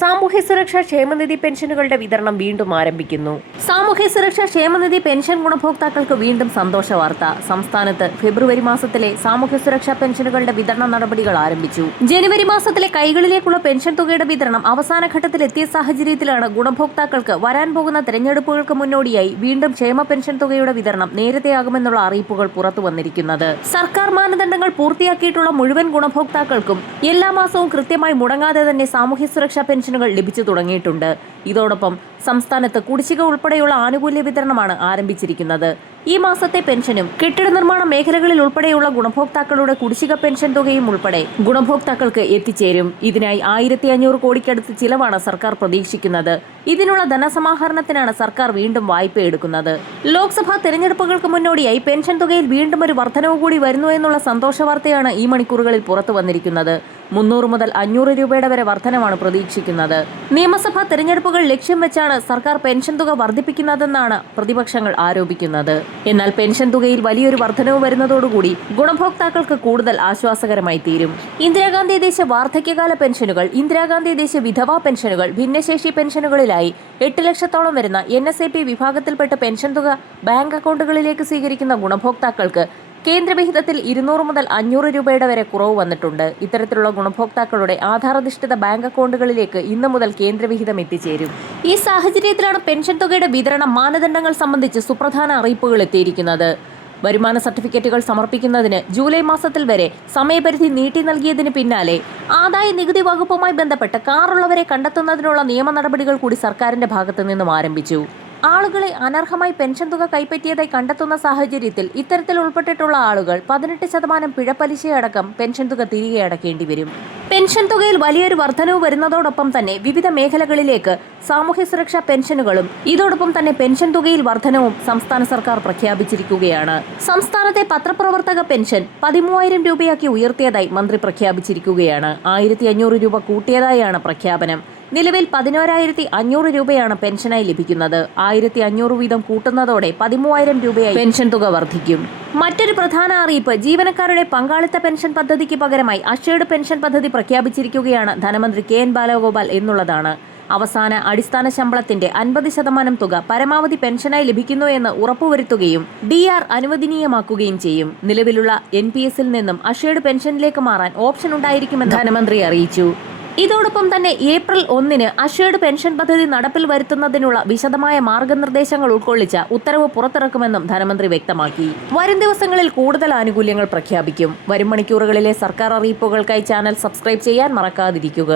സാമൂഹ്യ സുരക്ഷാ ക്ഷേമനിധി പെൻഷനുകളുടെ വിതരണം വീണ്ടും ആരംഭിക്കുന്നു. സാമൂഹ്യ സുരക്ഷാ ക്ഷേമനിധി പെൻഷൻ ഗുണഭോക്താക്കൾക്ക് വീണ്ടും സന്തോഷ വാർത്ത. സംസ്ഥാനത്ത് ഫെബ്രുവരി മാസത്തിലെ സാമൂഹ്യ സുരക്ഷാ പെൻഷനുകളുടെ വിതരണ നടപടികൾ ആരംഭിച്ചു. ജനുവരി മാസത്തിലെ കൈകളിലേക്കുള്ള പെൻഷൻ തുകയുടെ വിതരണം അവസാന ഘട്ടത്തിലെത്തിയ സാഹചര്യത്തിലാണ് ഗുണഭോക്താക്കൾക്ക് വരാൻ പോകുന്ന തെരഞ്ഞെടുപ്പുകൾക്ക് മുന്നോടിയായി വീണ്ടും ക്ഷേമ പെൻഷൻ തുകയുടെ വിതരണം നേരത്തെയാകുമെന്നുള്ള അറിയിപ്പുകൾ പുറത്തുവന്നിരിക്കുന്നത്. സർക്കാർ മാനദണ്ഡങ്ങൾ പൂർത്തിയാക്കിയിട്ടുള്ള മുഴുവൻ ഗുണഭോക്താക്കൾക്കും എല്ലാ മാസവും കൃത്യമായി മുടങ്ങാതെ തന്നെ സാമൂഹ്യ സുരക്ഷാ പെൻഷനുകൾ ലഭിച്ചു തുടങ്ങിയിട്ടുണ്ട്. ഇതോടൊപ്പം സംസ്ഥാനത്ത് കുടിശ്ശിക ഉൾപ്പെടെയുള്ള ആനുകൂല്യ വിതരണമാണ് ആരംഭിച്ചിരിക്കുന്നത്. ഈ മാസത്തെ പെൻഷനും കെട്ടിട നിർമ്മാണ മേഖലകളിൽ ഉൾപ്പെടെയുള്ള ഗുണഭോക്താക്കളുടെ കുടിശ്ശിക പെൻഷൻ തുകയും ഉൾപ്പെടെ ഗുണഭോക്താക്കൾക്ക് എത്തിച്ചേരും. ഇതിനായി 1500 കോടിക്കടുത്ത് ചിലവാണ് സർക്കാർ പ്രതീക്ഷിക്കുന്നത്. ഇതിനുള്ള ധനസമാഹരണത്തിനാണ് സർക്കാർ വീണ്ടും വായ്പ എടുക്കുന്നത്. ലോക്സഭാ തെരഞ്ഞെടുപ്പുകൾക്ക് മുന്നോടിയായി പെൻഷൻ തുകയിൽ വീണ്ടും ഒരു വർധനവ് കൂടി വരുന്നു എന്നുള്ള സന്തോഷ വാർത്തയാണ് ഈ മണിക്കൂറുകളിൽ പുറത്തു വന്നിരിക്കുന്നത്. 300 മുതൽ 500 രൂപയുടെ വരെ വർധനമാണ് പ്രതീക്ഷിക്കുന്നത്. നിയമസഭാ തെരഞ്ഞെടുപ്പുകൾ ലക്ഷ്യം വെച്ചാണ് സർക്കാർ പെൻഷൻ തുക വർദ്ധിപ്പിക്കുന്നതെന്നാണ് പ്രതിപക്ഷങ്ങൾ ആരോപിക്കുന്നത്. എന്നാൽ പെൻഷൻ തുകയിൽ വലിയൊരു വർധനവ് വരുന്നതോടുകൂടി ഗുണഭോക്താക്കൾക്ക് കൂടുതൽ ആശ്വാസകരമായി തീരും. ഇന്ദിരാഗാന്ധി ദേശീയ വാർദ്ധക്യകാല പെൻഷനുകൾ, ഇന്ദിരാഗാന്ധി ദേശീയ വിധവാ പെൻഷനുകൾ, ഭിന്നശേഷി പെൻഷനുകളിലായി 8 ലക്ഷത്തോളം വരുന്ന NSAP വിഭാഗത്തിൽപ്പെട്ട പെൻഷൻ തുക ബാങ്ക് അക്കൗണ്ടുകളിലേക്ക് സ്വീകരിക്കുന്ന ഗുണഭോക്താക്കൾക്ക് കേന്ദ്രവിഹിതത്തിൽ 200 മുതൽ 500 രൂപയുടെ വരെ കുറവ് വന്നിട്ടുണ്ട്. ഇത്തരത്തിലുള്ള ഗുണഭോക്താക്കളുടെ ആധാരധിഷ്ഠിത ബാങ്ക് അക്കൗണ്ടുകളിലേക്ക് ഇന്നു മുതൽ കേന്ദ്രവിഹിതം എത്തിച്ചേരും. ഈ സാഹചര്യത്തിലാണ് പെൻഷൻ തുകയുടെ വിതരണം മാനദണ്ഡങ്ങൾ സംബന്ധിച്ച് സുപ്രധാന അറിയിപ്പുകൾ എത്തിയിരിക്കുന്നത്. വരുമാന സർട്ടിഫിക്കറ്റുകൾ സമർപ്പിക്കുന്നതിന് ജൂലൈ മാസത്തിൽ വരെ സമയപരിധി നീട്ടി നൽകിയതിന് പിന്നാലെ ആദായ നികുതി വകുപ്പുമായി ബന്ധപ്പെട്ട് കാറുള്ളവരെ കണ്ടെത്തുന്നതിനുള്ള നിയമ നടപടികൾ കൂടി സർക്കാരിന്റെ ഭാഗത്തു നിന്നും ആരംഭിച്ചു. ആളുകളെ അനർഹമായി പെൻഷൻ തുക കൈപ്പറ്റിയതായി കണ്ടെത്തുന്ന സാഹചര്യത്തിൽ ഇത്തരത്തിൽ ഉൾപ്പെട്ടിട്ടുള്ള ആളുകൾ 18% പിഴപ്പലിശയടക്കം പെൻഷൻ തുക തിരികെ അടക്കേണ്ടി വരും. പെൻഷൻ തുകയിൽ വലിയൊരു വർധനവ് വരുന്നതോടൊപ്പം തന്നെ വിവിധ മേഖലകളിലേക്ക് സാമൂഹ്യ സുരക്ഷാ പെൻഷനുകളും ഇതോടൊപ്പം തന്നെ പെൻഷൻ തുകയിൽ വർധനവും സംസ്ഥാന സർക്കാർ പ്രഖ്യാപിച്ചിരിക്കുകയാണ്. സംസ്ഥാനത്തെ പത്രപ്രവർത്തക പെൻഷൻ 13,000 രൂപയാക്കി ഉയർത്തിയതായി മന്ത്രി പ്രഖ്യാപിച്ചിരിക്കുകയാണ്. 1500 രൂപ കൂട്ടിയതായാണ് പ്രഖ്യാപനം. നിലവിൽ 11,500 രൂപയാണ് പെൻഷനായി ലഭിക്കുന്നത്. 1,500 വീതം കൂട്ടുന്നതോടെ 13,000 രൂപയായി പെൻഷൻ തുക വർദ്ധിക്കും. മറ്റൊരു പ്രധാന അറിയിപ്പ് ജീവനക്കാരുടെ പങ്കാളിത്ത പെൻഷൻ പദ്ധതിക്ക് പകരമായി അഷേർഡ് പെൻഷൻ പദ്ധതി പ്രഖ്യാപിച്ചിരിക്കുകയാണ് ധനമന്ത്രി KN ബാലഗോപാൽ എന്നുള്ളതാണ്. അവസാന അടിസ്ഥാന ശമ്പളത്തിന്റെ 50% തുക പരമാവധി പെൻഷനായി ലഭിക്കുന്നു എന്ന് ഉറപ്പുവരുത്തുകയും DR അനുവദനീയമാക്കുകയും ചെയ്യും. നിലവിലുള്ള NPS-ൽ നിന്നും അഷേർഡ് പെൻഷനിലേക്ക് മാറാൻ ഓപ്ഷൻ ഉണ്ടായിരിക്കുമെന്ന് ധനമന്ത്രി അറിയിച്ചു. ഇതോടൊപ്പം തന്നെ ഏപ്രിൽ 1-ന് അഷേർഡ് പെൻഷൻ പദ്ധതി നടപ്പിൽ വരുത്തുന്നതിനുള്ള വിശദമായ മാർഗനിർദ്ദേശങ്ങൾ ഉൾക്കൊള്ളിച്ച ഉത്തരവ് പുറത്തിറക്കുമെന്നും ധനമന്ത്രി വ്യക്തമാക്കി. വരും ദിവസങ്ങളിൽ കൂടുതൽ ആനുകൂല്യങ്ങൾ പ്രഖ്യാപിക്കും. വരും മണിക്കൂറുകളിലെ സർക്കാർ അറിയിപ്പുകൾക്കായി ചാനൽ സബ്സ്ക്രൈബ് ചെയ്യാൻ മറക്കാതിരിക്കുക.